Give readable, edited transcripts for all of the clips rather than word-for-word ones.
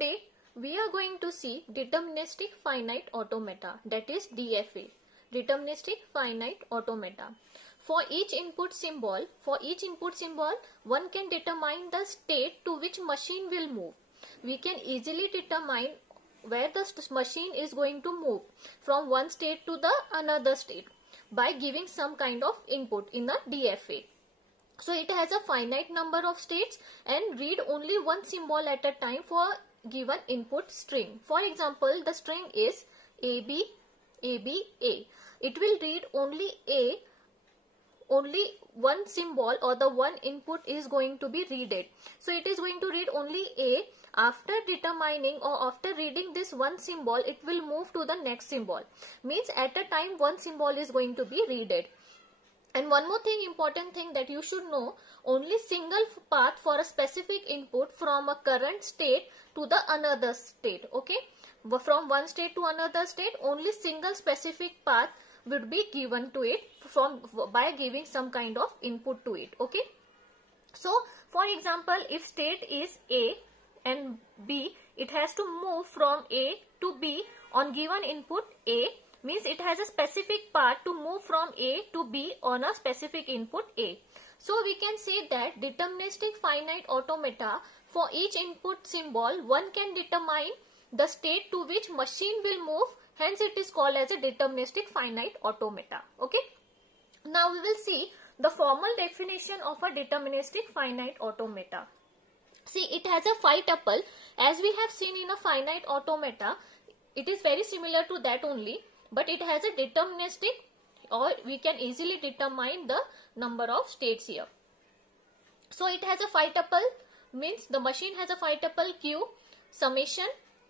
Today we are going to see deterministic finite automata, that is DFA, deterministic finite automata. For each input symbol, one can determine the state to which machine will move. We can easily determine where the machine is going to move from one state to the another state by giving some kind of input in a DFA. So it has a finite number of states and read only one symbol at a time for given input string. For example, the string is AB, AB, A. It will read only A, only one symbol or the one input is going to be read. So it is going to read only A. After determining or after reading this one symbol, it will move to the next symbol. Means at a time one symbol is going to be read. And one more thing, important thing that you should know, only single path for a specific input from a current state to the another state. Okay, from one state to another state, only single specific path would be given to it by giving some kind of input to it. Okay, so for example, if state is A and B, it has to move from A to B on given input A. Means it has a specific path to move from A to B on a specific input A. So we can say that deterministic finite automata, for each input symbol, one can determine the state to which machine will move. Hence it is called as a deterministic finite automata. Okay. Now we will see the formal definition of a deterministic finite automata. See, it has a phi tuple. As we have seen in a finite automata, it is very similar to that only. But it has a deterministic, or we can easily determine the number of states here. So it has a phi tuple, means the machine has a phi tuple Q, summation,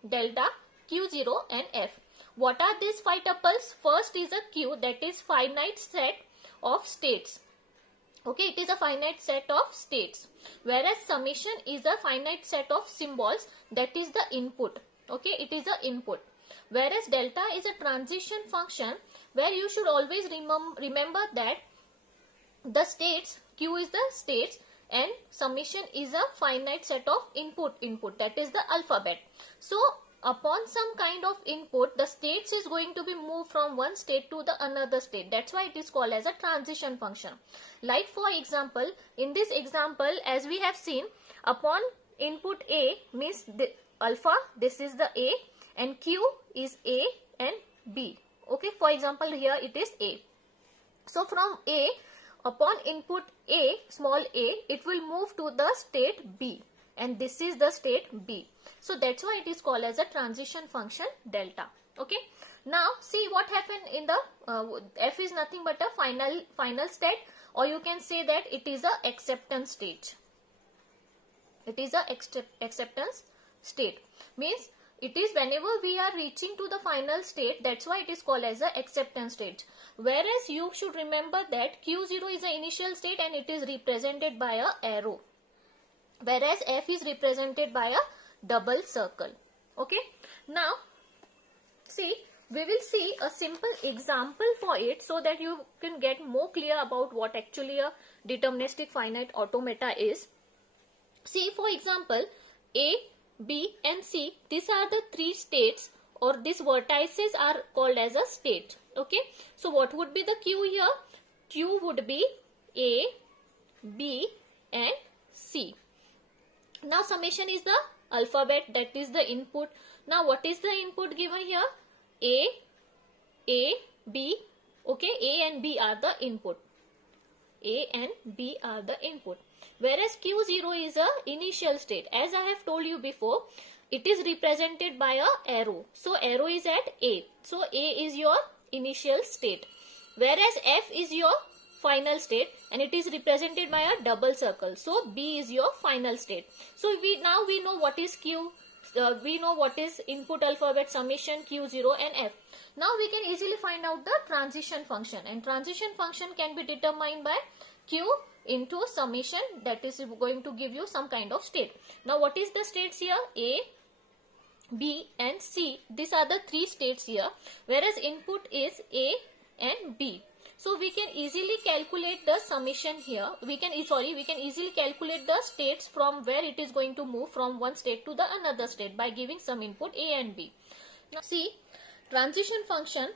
delta, Q0 and F. What are these phi tuples? First is a Q, that is finite set of states. Okay, it is a finite set of states. Whereas summation is a finite set of symbols, that is the input. Okay, it is the input. Whereas delta is a transition function, where you should always remember that the states, Q is the states and summation is a finite set of input, that is the alphabet. So upon some kind of input, the states is going to be moved from one state to the another state. That's why it is called as a transition function. Like for example, in this example, as we have seen, upon input A means the alpha, this is the A, and Q is A and B. Okay, for example, here it is A. So from A, upon input A, small a, it will move to the state B, and this is the state B. So that's why it is called as a transition function delta. Okay. Now see what happened in the F is nothing but a final state, or you can say that it is a acceptance stage. It is a acceptance state. Means it is whenever we are reaching to the final state, that's why it is called as a acceptance state. Whereas you should remember that Q0 is the initial state and it is represented by a arrow. Whereas F is represented by a double circle. Okay. Now, see, we will see a simple example for it so that you can get more clear about what actually a deterministic finite automata is. See, for example, A, B and C, these are the three states, or these vertices are called as a state. Okay. So what would be the Q here? Q would be A, B and C. Now summation is the alphabet, that is the input. Now what is the input given here? A, B. Okay, A and B are the input. A and B are the input. Whereas Q0 is a initial state. As I have told you before, it is represented by a arrow. So arrow is at A. So A is your initial state. Whereas F is your final state and it is represented by a double circle. So B is your final state. So now we know what is Q. We know what is input alphabet, summation, Q0 and F. Now we can easily find out the transition function, and transition function can be determined by Q into summation, that is going to give you some kind of state. Now what is the states here? A, B and C. These are the three states here, whereas input is A and B. So we can easily calculate the summation here. We can easily calculate the states from where it is going to move from one state to the another state by giving some input A and B. Now see, transition function,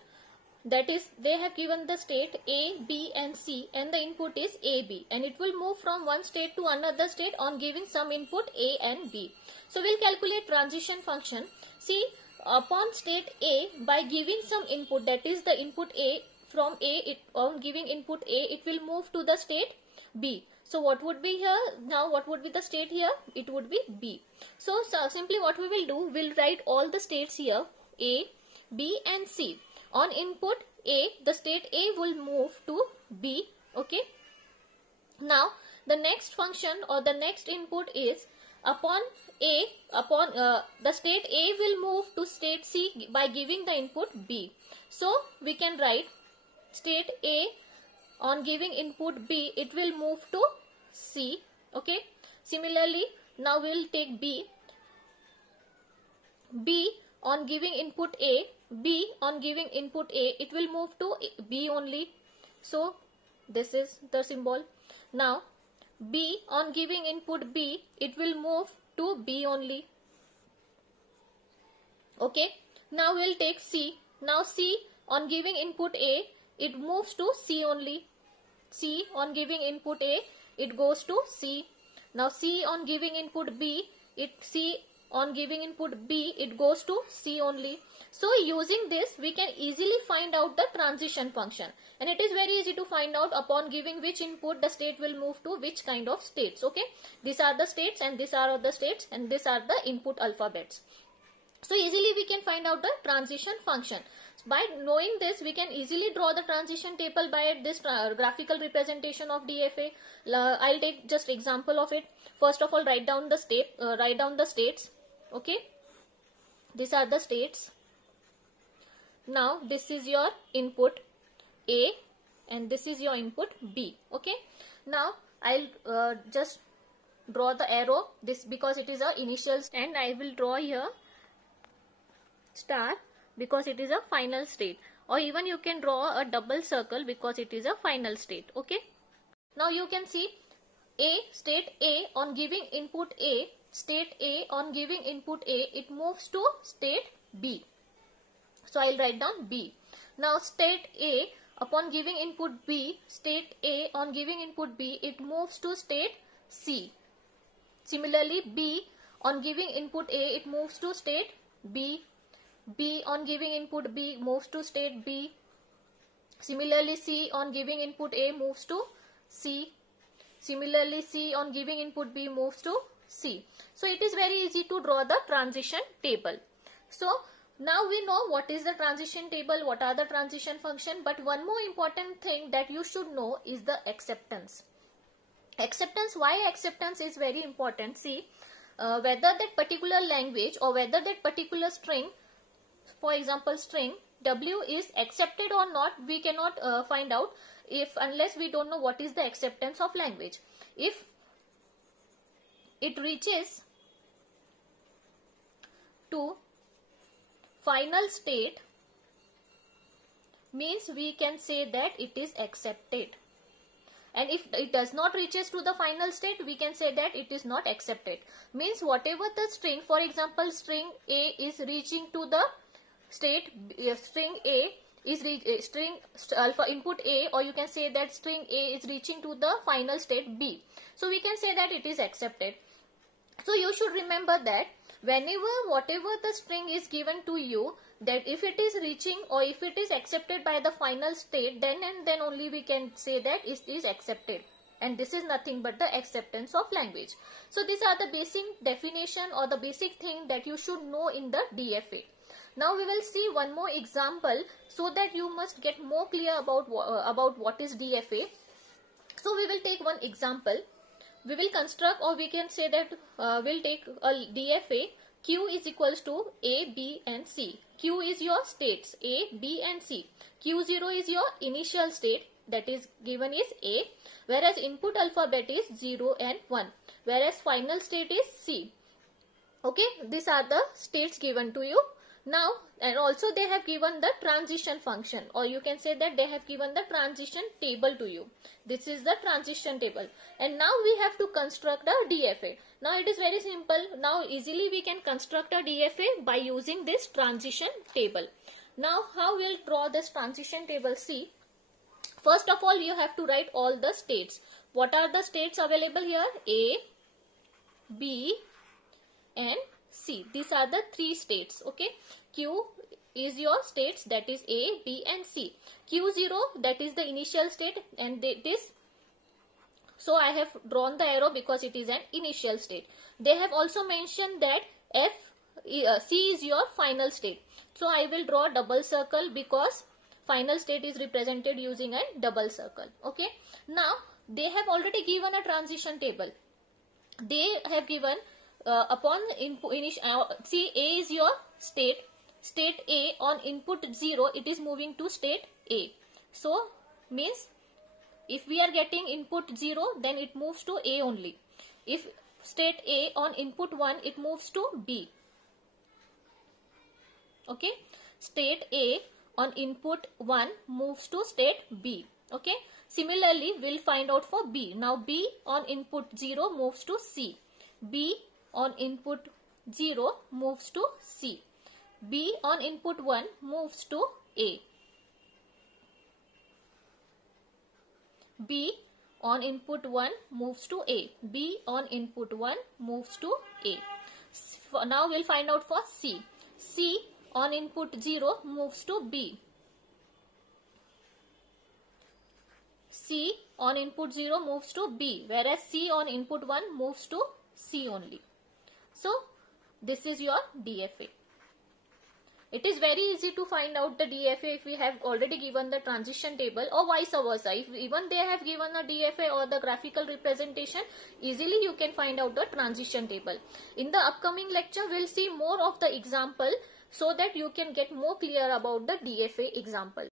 that is, they have given the state A, B and C and the input is AB, and it will move from one state to another state on giving some input A and B. So we'll calculate transition function. See, upon state A, by giving some input, that is the input A, from A, on giving input A, it will move to the state B. So what would be here? Now what would be the state here? It would be B. So simply what we will do, we'll write all the states here, A, B and C. On input A, the state A will move to B. Okay. Now the next function or the next input is upon the state A will move to state C by giving the input B. So we can write state A, on giving input B, it will move to C. Okay. Similarly, now we will take B. B, on giving input A, B, on giving input A, it will move to B only. So this is the symbol. Now B, on giving input B, it will move to B only. Okay. Now we'll take C. Now C, on giving input A, it moves to C only. C, on giving input A, it goes to C. Now C, on giving input B, on giving input B, it goes to C only. So using this, we can easily find out the transition function, and it is very easy to find out upon giving which input the state will move to which kind of states. Okay, these are the states and these are the states and these are the input alphabets. So easily we can find out the transition function. By knowing this, we can easily draw the transition table by this graphical representation of DFA. I'll take just example of it. First of all, write down the states. Okay, these are the states. Now this is your input A and this is your input B. Okay, now I'll just draw the arrow, this because it is a initial, and I will draw here star because it is a final state, or even you can draw a double circle because it is a final state. Okay, now you can see state A, on giving input A, state A, on giving input A, it moves to state B. So I'll write down B. Now state A, upon giving input B, state A, on giving input B, it moves to state C. Similarly, B, on giving input A, it moves to state B. B, on giving input B, moves to state B. Similarly, C, on giving input A, moves to C. Similarly, C, on giving input B, moves to C. So it is very easy to draw the transition table. So now we know what is the transition table, what are the transition function, but one more important thing that you should know is the acceptance. Acceptance, why acceptance is very important? See, whether that particular language or whether that particular string, for example string W, is accepted or not, we cannot find out unless we don't know what is the acceptance of language. If it reaches to final state, means we can say that it is accepted, and if it does not reaches to the final state, we can say that it is not accepted. Means whatever the string, for example string A is reaching to the state, string A is string alpha input A, or you can say that string A is reaching to the final state B, so we can say that it is accepted. So you should remember that whatever the string is given to you, that if it is reaching or if it is accepted by the final state, then and then only we can say that it is accepted, and this is nothing but the acceptance of language. So these are the basic definition or the basic thing that you should know in the DFA. Now we will see one more example so that you must get more clear about what is DFA. So we will take one example. We will construct, or we can say that we'll take a DFA. Q is equals to A, B and C. Q is your states A, B and C. Q0 is your initial state, that is given is A, whereas input alphabet is 0 and 1, whereas final state is C. Okay, these are the states given to you. Now, and also they have given the transition function, or you can say that they have given the transition table to you. This is the transition table. And now we have to construct a DFA. Now it is very simple. Now easily we can construct a DFA by using this transition table. Now how we'll draw this transition table? See, first of all you have to write all the states. What are the states available here? A, B and C. These are the three states. Okay. Q is your states, that is A, B and C. Q0, that is the initial state, and this, so I have drawn the arrow because it is an initial state. They have also mentioned that C is your final state. So I will draw a double circle because final state is represented using a double circle. Okay. Now they have already given a transition table. They have given upon input, see, A is your state. State A, on input 0, it is moving to state A. So means if we are getting input 0, then it moves to A only. If state A on input 1, it moves to B. Okay. State A on input 1 moves to state B. Okay. Similarly, we'll find out for B. Now B on input 0 moves to C. B on input 0 moves to C. B on input 1 moves to A. B on input 1 moves to A. B on input 1 moves to A. Now we'll find out for C. C on input 0 moves to B. C on input 0 moves to B, whereas C on input 1 moves to C only. So this is your DFA. It is very easy to find out the DFA if we have already given the transition table, or vice versa. If even they have given a DFA or the graphical representation, easily you can find out the transition table. In the upcoming lecture, we'll see more of the example so that you can get more clear about the DFA example.